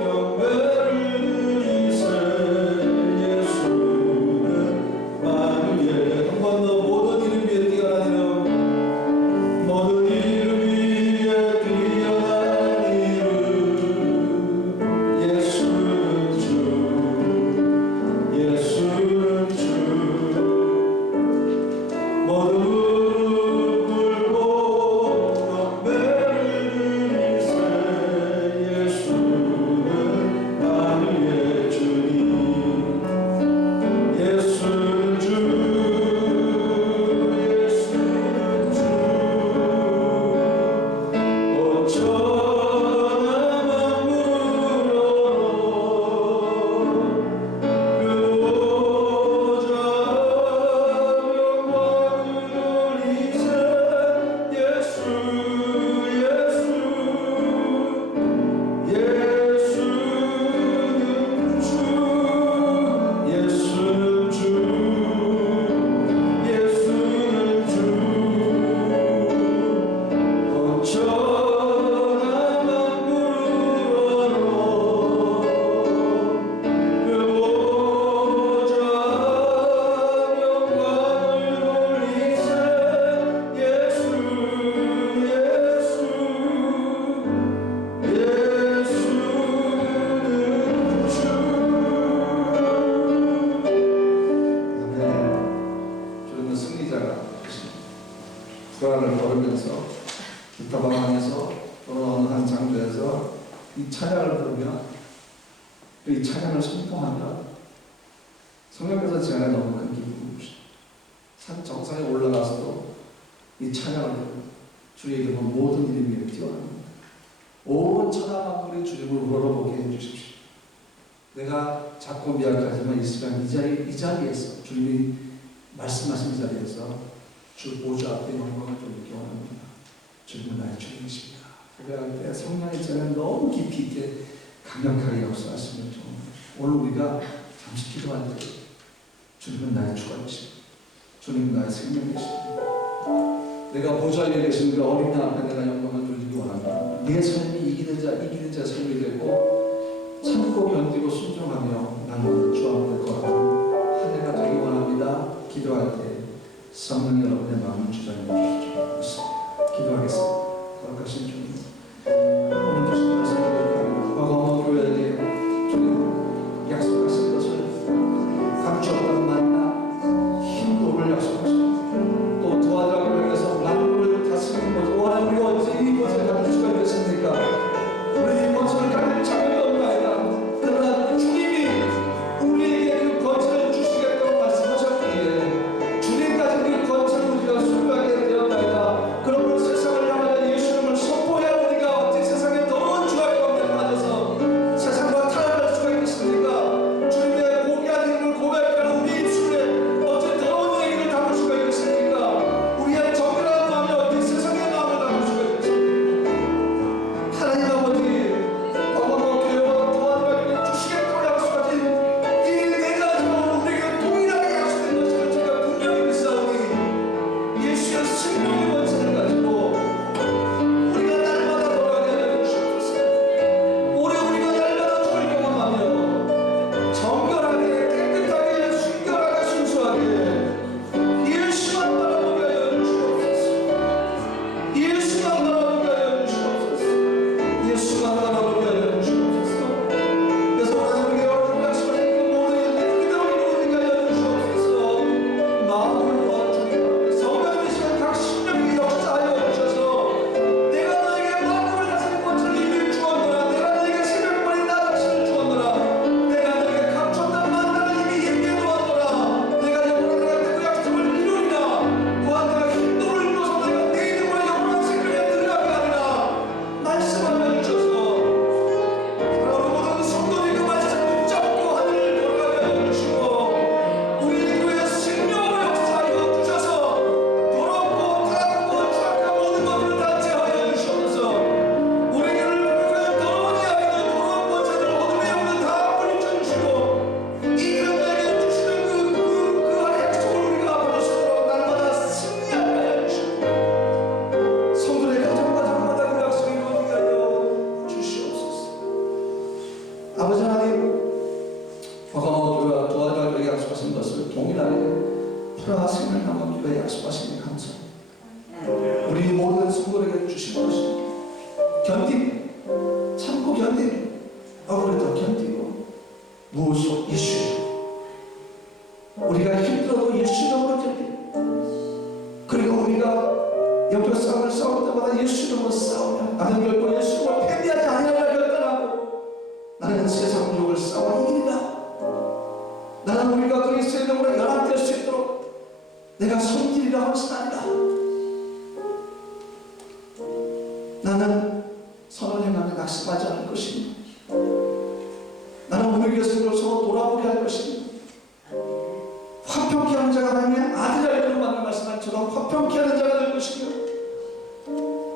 이 찬양을 선포한다. 성령께서 제 안에 너무 큰 기쁨이 주십니다. 산 정상에 올라가서도 이 찬양을 주의 이름은 모든 이름 위에 뛰어납니다. 온 천하 만물이 주님을 우러러보게 해주십시오. 내가 작고 미약하지만 이 시간 이 자리에서 주님이 말씀하신 자리에서 주 보좌 앞에 영광을 돌리기 원합니다. 주님은 나의 주님이십니다. 고백할 때 성령의 자는 너무 깊이 있게 강력하게 역사하시면 좀 오늘 우리가 잠시 기도할 때 주님은 나의 주관이십니다. 주님은 나의 생명이십니다. 내가 보좌 위에 계신 그 어린 양 앞에 내가 영광을 돌리기 원합니다. 내 삶이 이기는 자 삶이 되고 참고 견디고 순종하며 나는 주 앞에 걸어가는 한 해가 되기 원합니다. 기도할 때 성령 여러분의 마음을 주장해 주십시오. 기도하겠습니다. 거룩하신 주님, 오늘 주신 말씀을 기억합니다. 과거 교회에게 주님 약속하신 것을 감추었던 만나 힘도를 약속하셨고 또 도와달라고 그래서 만물을 다스리는 것 원하는 우리가 언제 이 것을 가질 수가 있겠습니까? 우리 이 것을 가질 자격이 없나이다. 그러나 주님이 우리에게 그 권세를 주시겠다고 말씀하셨기에 주님 가진 그 권세를 우리가 소유하게 되었나이다. 그러므로 세상을 향하여 예수님을 선포해야 우리가 어찌 세상에 더러운 주할 가운데 빠져서 세상과 타락할 수가 있겠습니까? 주님의 고귀한 이름을 고백하는 우리 입술에 어찌 더러운 얘기를 담을 수가 있겠습니까? 우리의 정결한 마음에 어찌 세상의 마음을 담을 수가 있겠습니까? 하나님 아버지, 과거로 교회와 도와주시게 주시겠다고 약속하신 이 네 가지로 우리에게 동일하게 약속된 것을 제가 분명히 믿사오니 예수의 생명의 권세를 가지고 우리가 날마다 돌아가게 하여 주옵소서. 올해 우리가 날마다 주를 경험하며 정결하게 깨끗하게 순결하게 순수하게 예수만 바라보게 하여 주옵소서. 예수만 바라보게 하여 주옵소서. 예수만 바라보게 하여 주옵소서. 그래서 오늘 우리가 여러분 약속하신 그 모든 일 그대로 이루어지게 하여 주옵소서. 마음을 도와주시고 성령의 시간 각 심령이 역사하여 주셔서 내가 너에게 만물을 다스리는 권세를 이미 주었노라. 내가 너에게 새벽벌이 나 자신을 주었노라. 내가 너에게 감췄던 만나를 이미 예비해 놓았노라. 내가 영원한 하나님의 그 약속을 이루리라. 또한 내가 힘도를 이루어서 내가 내 이름으로 영원한 생명에 들어가게 하리라. 말씀하여 주셔서 모든 성도들이 그 말씀을 붙잡고 하늘을 걸어가게 하여 주시고 우리 교회 생명으로 역사하여 주셔서 더럽고 타락하고 추악한 모든 것들을 다 제하여 주시옵소서. 우리에게는 그 더러운 이야기들 더러운 권세들 어둠의 영들 다 물리쳐 주시고 이 이름에게 주시는 그 약속을 우리가 앞으로 서로 날마다 승리하게 하여 주시고 성도의 가정과 가정마다 그 약속이 이루어지게 하여 주시옵소서. 아버지 하나님, 과거 교회와 도와달라고 약속하신 것을 동일하게 풀어와 생명나무 교회에 약속하시니 감사합니다. 우리 모든 성도에게 주신 것이 견디고 참고 견디고 억울해도 견디고 무엇으로 예수 우리가 힘들어도 예수 이름으로 견디고 그리고 우리가 옆에 싸움을 싸울 때마다 예수 이름으로 싸우며 나는 결코 예수 이름으로 패배하지 아니하리라 결단하고 나는 세상 욕을 싸워 이기리라. 나는 우리가 그리스도의 이름으로 연합될 수 있도록 내가 성질이라 할수 아니라 나는 선을 행하며 낙심하지 않을 것이니 나는 우리 교수님을 서로 돌아보게 할 것이니 화평케 하는 자가 하나님의 아들이라 이런 말씀처럼 화평케 하는 자가 될 것이며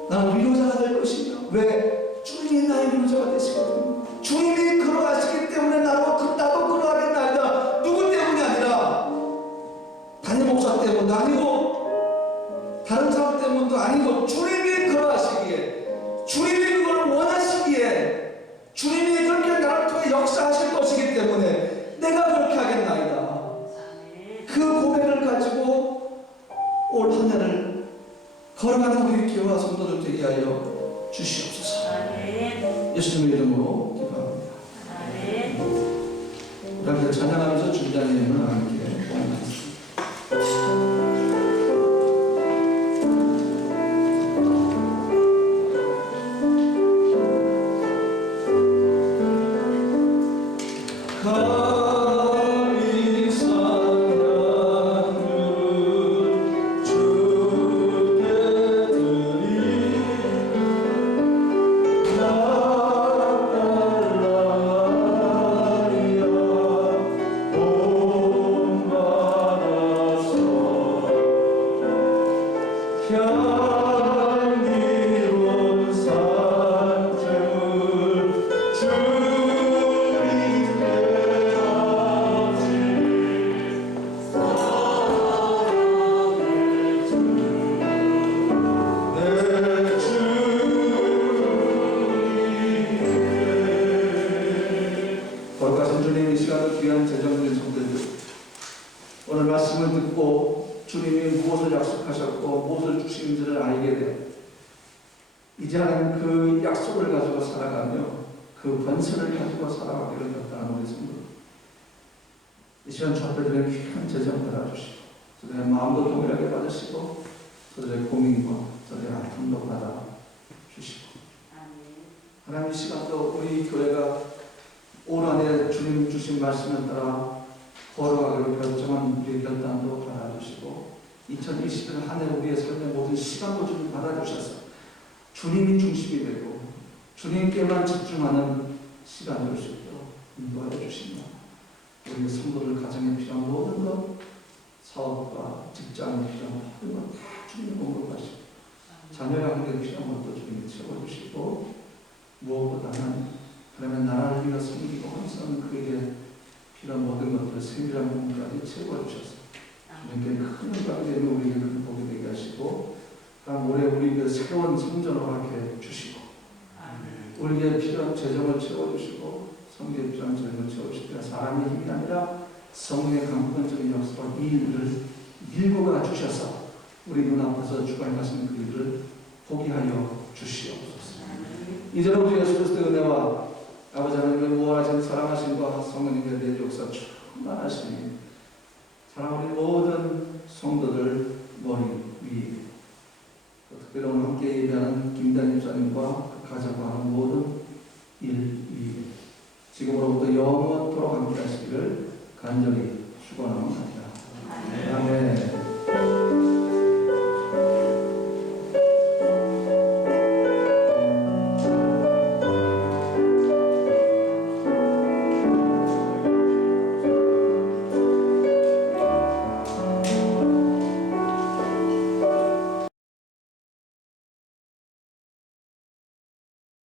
나는 위로자가 될 것이며 왜? 주님이 나의 위로자가 되시거든요. 주님이 걸어가시기 때문에 나도 걸어가겠나이다. 누구 때문이 아니라 담임 목사 때문도 아니고 다른 사람 때문도 아니고 주님이 걸어가시기에 주님이 그걸 원하시기에 주님이 그렇게 나를 통해 역사하실 것이기 때문에 내가 그렇게 하겠나이다. 그 고백을 가지고 올 한 해를 걸어가는 우리 교회와 성도들 되게 하여 주시옵소서. 예수님의 이름으로 기도합니다. 우리 함께 찬양하면서 준비한 예물을 함께 공헌하겠습니다. 감히 상향을 주께 드리니 나달라리야 온받아서 향기로운 산재물 주님께 바치 내 주님께. 거룩하신 주님, 이 시간을 귀한 재정된 성도들, 오늘 말씀을 듣고 주님이 무엇을 약속하셨고 무엇을 주시는지를 알게 돼 이제 하나님 그 약속을 가지고 살아가며 그 권세를 가지고 살아가기를 결단하는 우리 성도, 이 시간 주 앞에 드리는 귀한 재정 받아주시고 저들의 마음도 동일하게 받으시고 저들의 고민과 저들의 아픔도 받아주시고, 하나님 이 시간도 우리 교회가 올 한해 주님 주신 말씀에 따라 걸어가기로 결정한 우리의 결단도 받아주시고 2021 한 해 우리의 삶의 모든 시간도 주님 받아주셔서 주님이 중심이 되고 주님께만 집중하는 시간이 올 수 있도록 인도하여 주시며 우리의 성도들 가정에 필요한 모든 것, 사업과 직장에 필요한 모든 것 다 주님이 공급하시고 자녀 양육에 필요한 것도 주님이 채워주시고 무엇보다는 그러면 나라를 위해 섬기고 항상 그에게 필요한 모든 것들을 세밀한 부분까지 채워주셔서 주님께 큰 영광이 되며 우리에게 큰 복이 되게 하시고 다음 올해 우리에게 새로운 성전을 허락해 주시고 우리에게 필요한 재정을 채워주시고 성경에 필요한 재정을 채워주시고 사람의 힘이 아니라 성령의 강권적인 역사로 이 일을 밀고 가 주셔서 우리 눈앞에서 주관하시는 그 일을 포기하여 주시옵소서. 이제는 우리 예수 그리스도의 은혜와 아버지 하나님의 무한하신 사랑하심과 성령님의 내 역사 충만하시니 사랑하는 모든 성도들 머리 위, 특별히 오늘 함께 예배하는 김단임 사님과 그 가정과 하는 모든 일 위, 지금으로부터 영원토록 함께 하시기를 간절히 축원합니다.